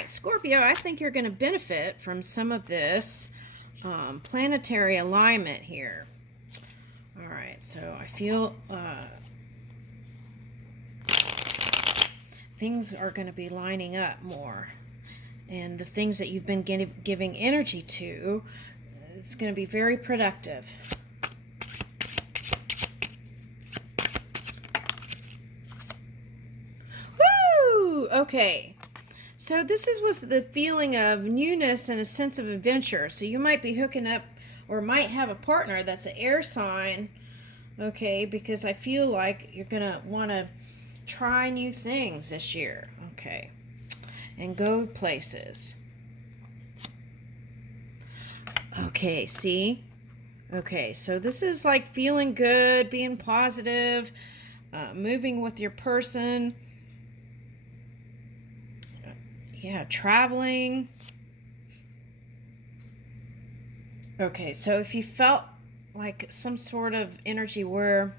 right, Scorpio, I think you're going to benefit from some of this planetary alignment here. All right, so I feel things are going to be lining up more. And the things that you've been giving energy to, it's going to be very productive. Woo! Okay. So this was the feeling of newness and a sense of adventure. So you might be hooking up or might have a partner that's an air sign, okay, because I feel like you're going to want to try new things this year, okay, and go places. Okay, see? Okay, so this is like feeling good, being positive, moving with your person. Yeah, traveling. Okay, so if you felt like some sort of energy where...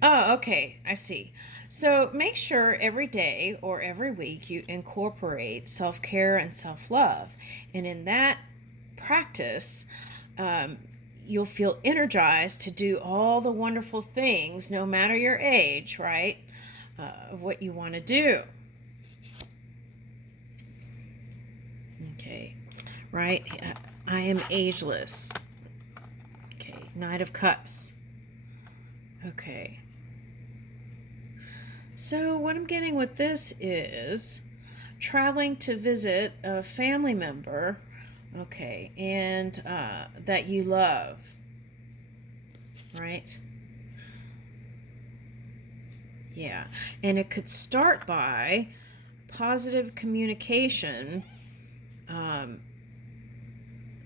Oh, okay, I see. So make sure every day or every week you incorporate self-care and self-love. And in that practice, you'll feel energized to do all the wonderful things, no matter your age, right, of what you want to do. Okay, right? I am ageless. Okay, Knight of Cups. Okay. So what I'm getting with this is traveling to visit a family member, okay, and that you love, right? Yeah, and it could start by positive communication,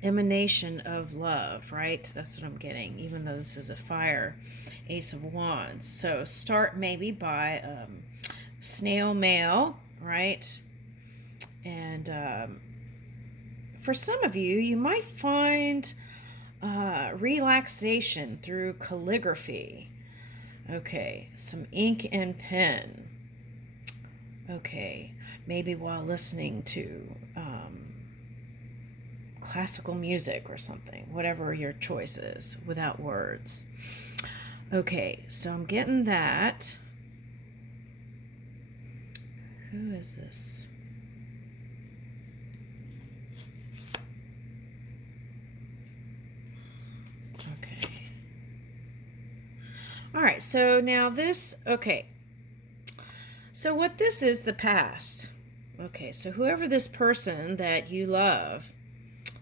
emanation of love, right? That's what I'm getting, even though this is a fire, Ace of Wands. So start maybe by snail mail, right? And for some of you, you might find relaxation through calligraphy. Okay, some ink and pen. Okay, maybe while listening to classical music or something, whatever your choice is, without words. Okay, so I'm getting that. Who is this? Okay. All right, so now this, okay. So what this is, the past. Okay, so whoever this person that you love,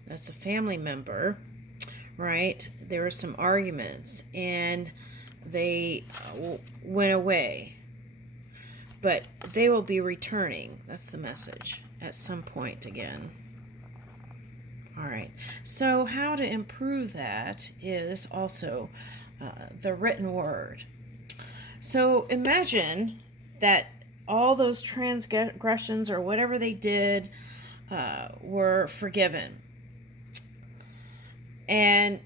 that's a family member, right? There were some arguments and they went away. But they will be returning. That's the message at some point again. All right. So how to improve that is also the written word. So imagine that all those transgressions or whatever they did were forgiven. And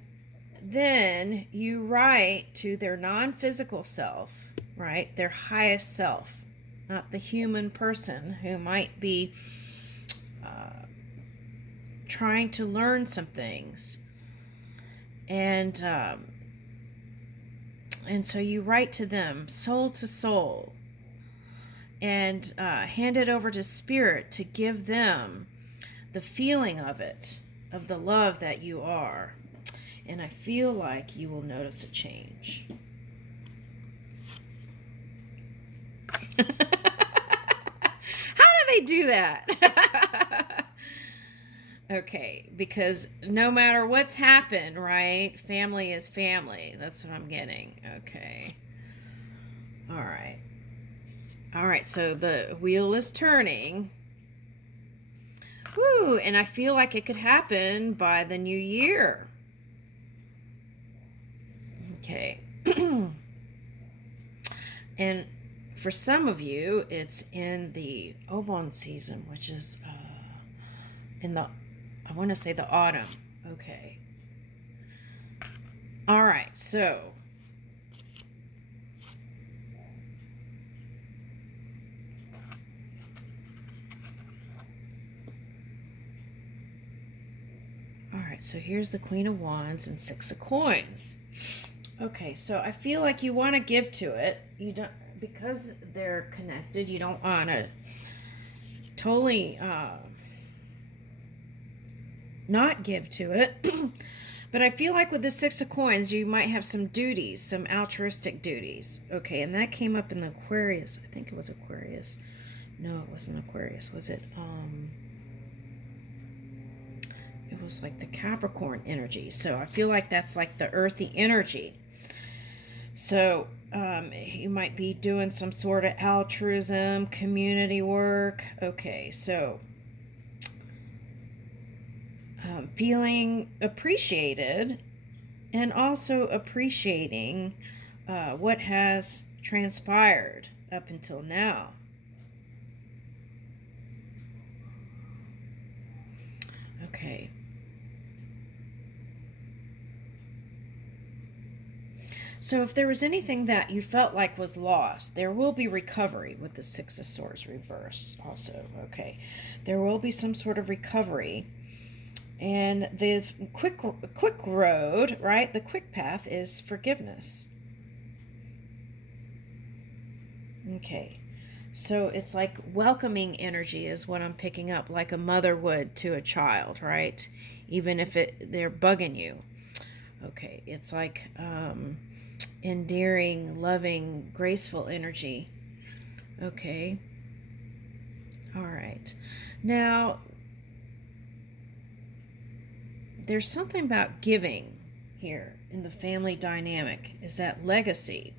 then you write to their non-physical self, right? Their highest self, not the human person who might be trying to learn some things. And so you write to them soul to soul and hand it over to spirit to give them the feeling of it, of the love that you are. And I feel like you will notice a change. How do they do that? Okay, because no matter what's happened, right? Family is family. That's what I'm getting. Okay. All right. All right, so the wheel is turning. Woo, and I feel like it could happen by the new year. Okay. And for some of you, it's in the Obon season, which is in the, I want to say the autumn. Okay. All right, so right, so here's the Queen of Wands and Six of Coins. Okay, so I feel like you want to give to it. You don't, because they're connected, you don't want to totally not give to it. But I feel like with the Six of Coins, you might have some duties, some altruistic duties. Okay, and that came up in the Aquarius. I think it was Aquarius. No, it wasn't Aquarius. Was it? It was like the Capricorn energy. So I feel like that's like the earthy energy. So you might be doing some sort of altruism, community work. Okay, so feeling appreciated and also appreciating what has transpired up until now. Okay. So if there was anything that you felt like was lost, there will be recovery with the Six of Swords reversed also. Okay. There will be some sort of recovery. And the quick road, right? The quick path is forgiveness. Okay. So it's like welcoming energy is what I'm picking up, like a mother would to a child, right? Even if they're bugging you. Okay. It's like endearing, loving, graceful energy. Okay. All right. Now, there's something about giving here in the family dynamic. Is that legacy?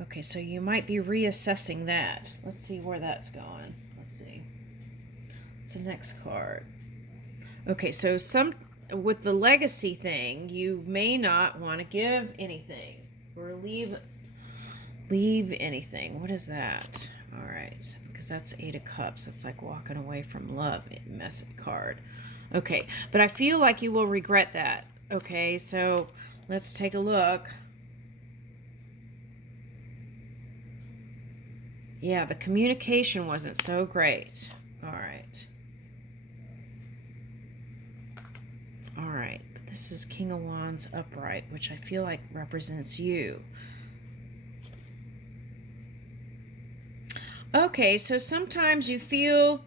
Okay, so you might be reassessing that. Let's see where that's going. Let's see. It's the next card. Okay, so with the legacy thing, you may not want to give anything or leave anything. What is that? All right, because that's Eight of Cups. That's like walking away from love. Message card. Okay, but I feel like you will regret that. Okay, so let's take a look. Yeah, the communication wasn't so great. All right. All right, but this is King of Wands upright, which I feel like represents you. Okay, so sometimes you feel...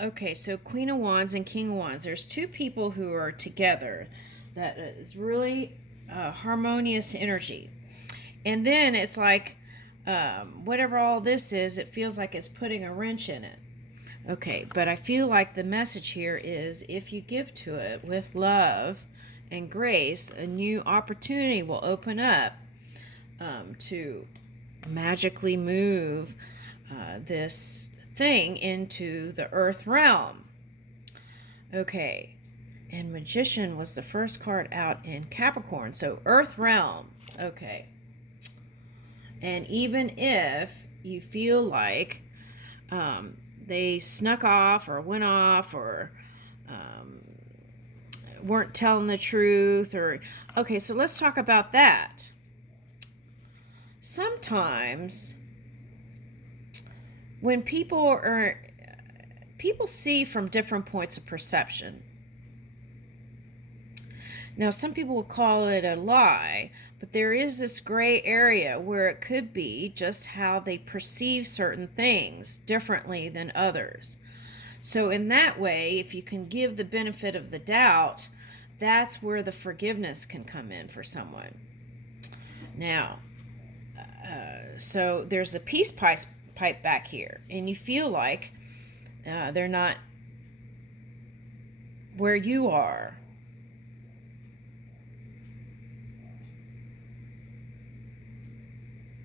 Okay, so Queen of Wands and King of Wands. There's two people who are together. That is really harmonious energy. And then it's like, whatever all this is, it feels like it's putting a wrench in it. Okay, but I feel like the message here is if you give to it with love and grace, a new opportunity will open up to magically move this thing into the earth realm. Okay, and Magician was the first card out in Capricorn, so earth realm. Okay, and even if you feel like they snuck off or went off or weren't telling the truth, or okay, so let's talk about that. Sometimes when people see from different points of perception. Now, some people will call it a lie, but there is this gray area where it could be just how they perceive certain things differently than others. So in that way, if you can give the benefit of the doubt, that's where the forgiveness can come in for someone. Now, so there's a peace pipe back here, and you feel like they're not where you are.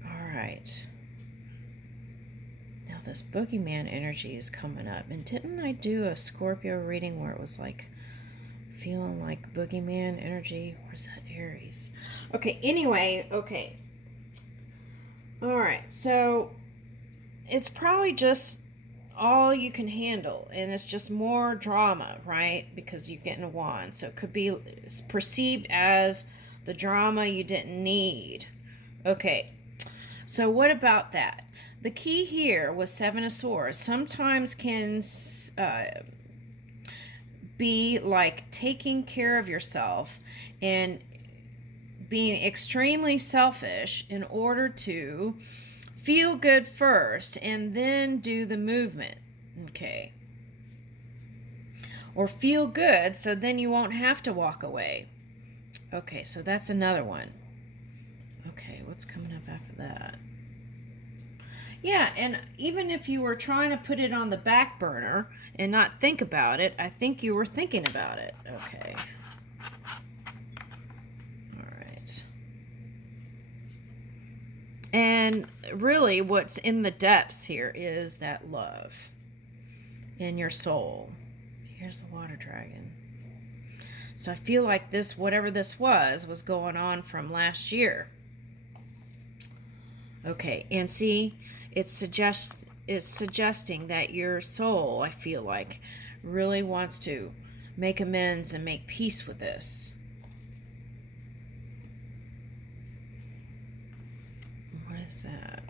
All right. Now this boogeyman energy is coming up, and didn't I do a Scorpio reading where it was like feeling like boogeyman energy? Or is that Aries? Okay, anyway, okay. All right, so it's probably just all you can handle, and it's just more drama, right? Because you're getting a wand, so it could be perceived as the drama you didn't need. Okay, so what about that? The key here was Seven of Swords. Sometimes can be like taking care of yourself and being extremely selfish in order to feel good first and then do the movement. Okay. Or feel good so then you won't have to walk away. Okay, so that's another one. Okay, what's coming up after that? Yeah, and even if you were trying to put it on the back burner and not think about it, I think you were thinking about it. Okay. All right. And really, what's in the depths here is that love in your soul. Here's the water dragon. So I feel like this, whatever this was going on from last year. Okay, and see, it's suggesting that your soul, I feel like, really wants to make amends and make peace with this. What is that?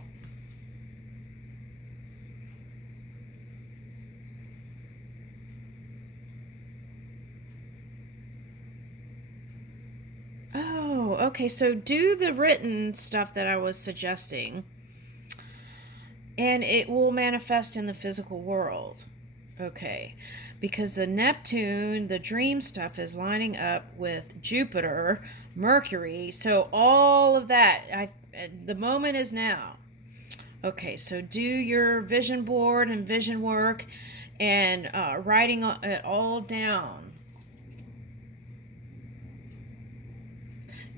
Oh, okay, so do the written stuff that I was suggesting, and it will manifest in the physical world. Okay, because the Neptune, the dream stuff is lining up with Jupiter, Mercury, so all of that, the moment is now. Okay, so do your vision board and vision work and writing it all down.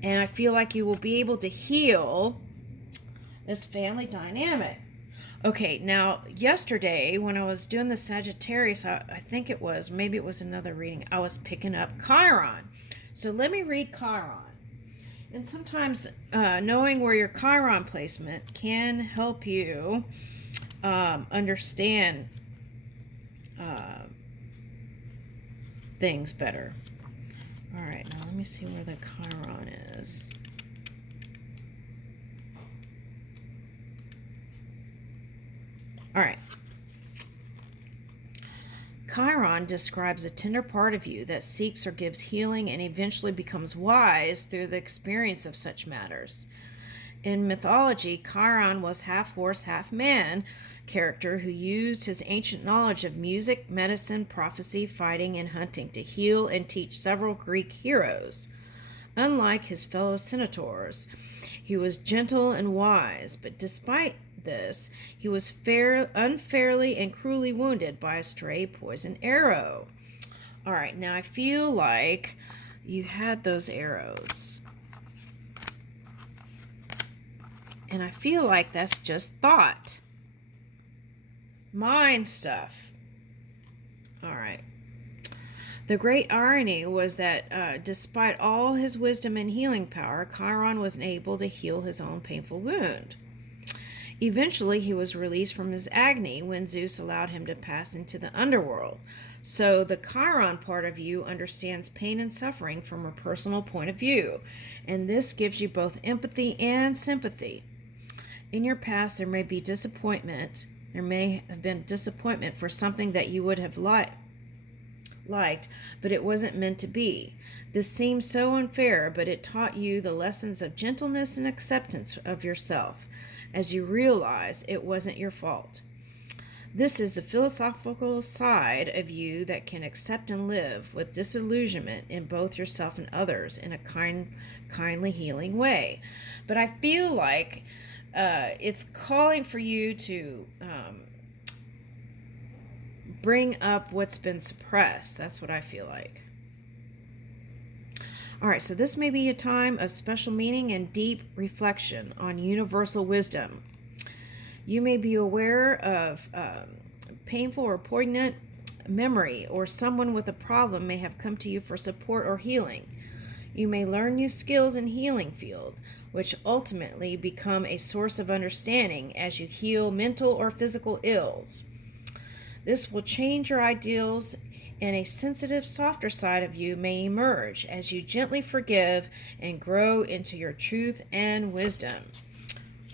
And I feel like you will be able to heal this family dynamic. Okay, now yesterday when I was doing the Sagittarius, I think it was, maybe it was another reading, I was picking up Chiron. So let me read Chiron. And sometimes knowing where your Chiron placement can help you understand things better. All right, now let me see where the Chiron is. All right. Chiron describes a tender part of you that seeks or gives healing and eventually becomes wise through the experience of such matters. In mythology, Chiron was half horse, half man character who used his ancient knowledge of music, medicine, prophecy, fighting, and hunting to heal and teach several Greek heroes. Unlike his fellow centaurs, he was gentle and wise, but despite this, he was unfairly and cruelly wounded by a stray poison arrow. All right, now I feel like you had those arrows. And I feel like that's just thought. Mind stuff. All right. The great irony was that despite all his wisdom and healing power, Chiron wasn't able to heal his own painful wound. Eventually, he was released from his agony when Zeus allowed him to pass into the underworld. So the Chiron part of you understands pain and suffering from a personal point of view, and this gives you both empathy and sympathy. In your past, there may be disappointment. There may have been disappointment for something that you would have liked, but it wasn't meant to be. This seems so unfair, but it taught you the lessons of gentleness and acceptance of yourself, as you realize it wasn't your fault. This is the philosophical side of you that can accept and live with disillusionment in both yourself and others in a kindly, healing way. But I feel like it's calling for you to bring up what's been suppressed. That's what I feel like. All right, so this may be a time of special meaning and deep reflection on universal wisdom. You may be aware of painful or poignant memory, or someone with a problem may have come to you for support or healing. You may learn new skills in healing field, which ultimately become a source of understanding as you heal mental or physical ills. This will change your ideals, and a sensitive, softer side of you may emerge as you gently forgive and grow into your truth and wisdom.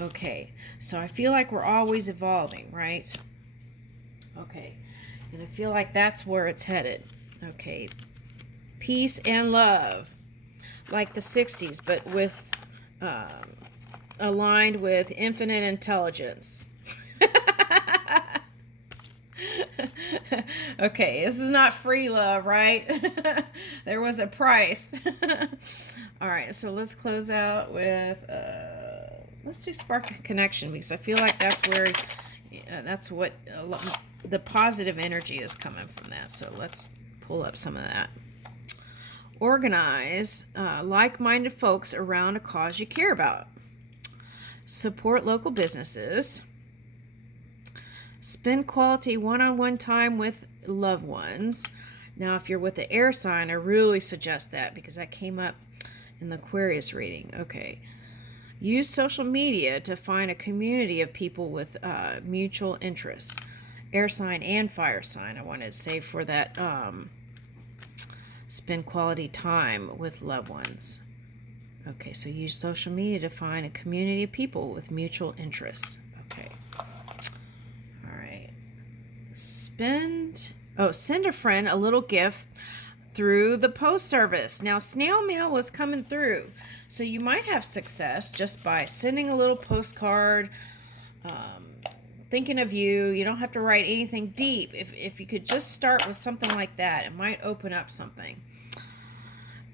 Okay, so I feel like we're always evolving, right? Okay, and I feel like that's where it's headed. Okay. Peace and love. Like the 60s, but with aligned with infinite intelligence. Okay, this is not free love, right? There was a price. All right, so let's close out with let's do spark a connection, because I feel like that's where that's what the positive energy is coming from that. So let's pull up some of that. Organize like-minded folks around a cause you care about. Support local businesses. Spend quality one-on-one time with loved ones. Now, if you're with the air sign, I really suggest that, because that came up in the Aquarius reading. Okay. Use social media to find a community of people with mutual interests. Air sign and fire sign, I wanted to say, for that spend quality time with loved ones. Okay, so use social media to find a community of people with mutual interests. Okay. All right. Send a friend a little gift through the post service. Now, snail mail was coming through, so you might have success just by sending a little postcard, thinking of you. You don't have to write anything deep. If you could just start with something like that, it might open up something.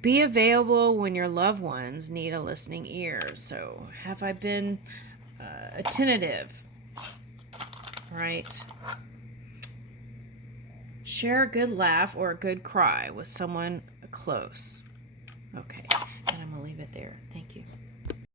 Be available when your loved ones need a listening ear. So, have I been attentive? Right? Share a good laugh or a good cry with someone close. Okay, and I'm going to leave it there. Thank you.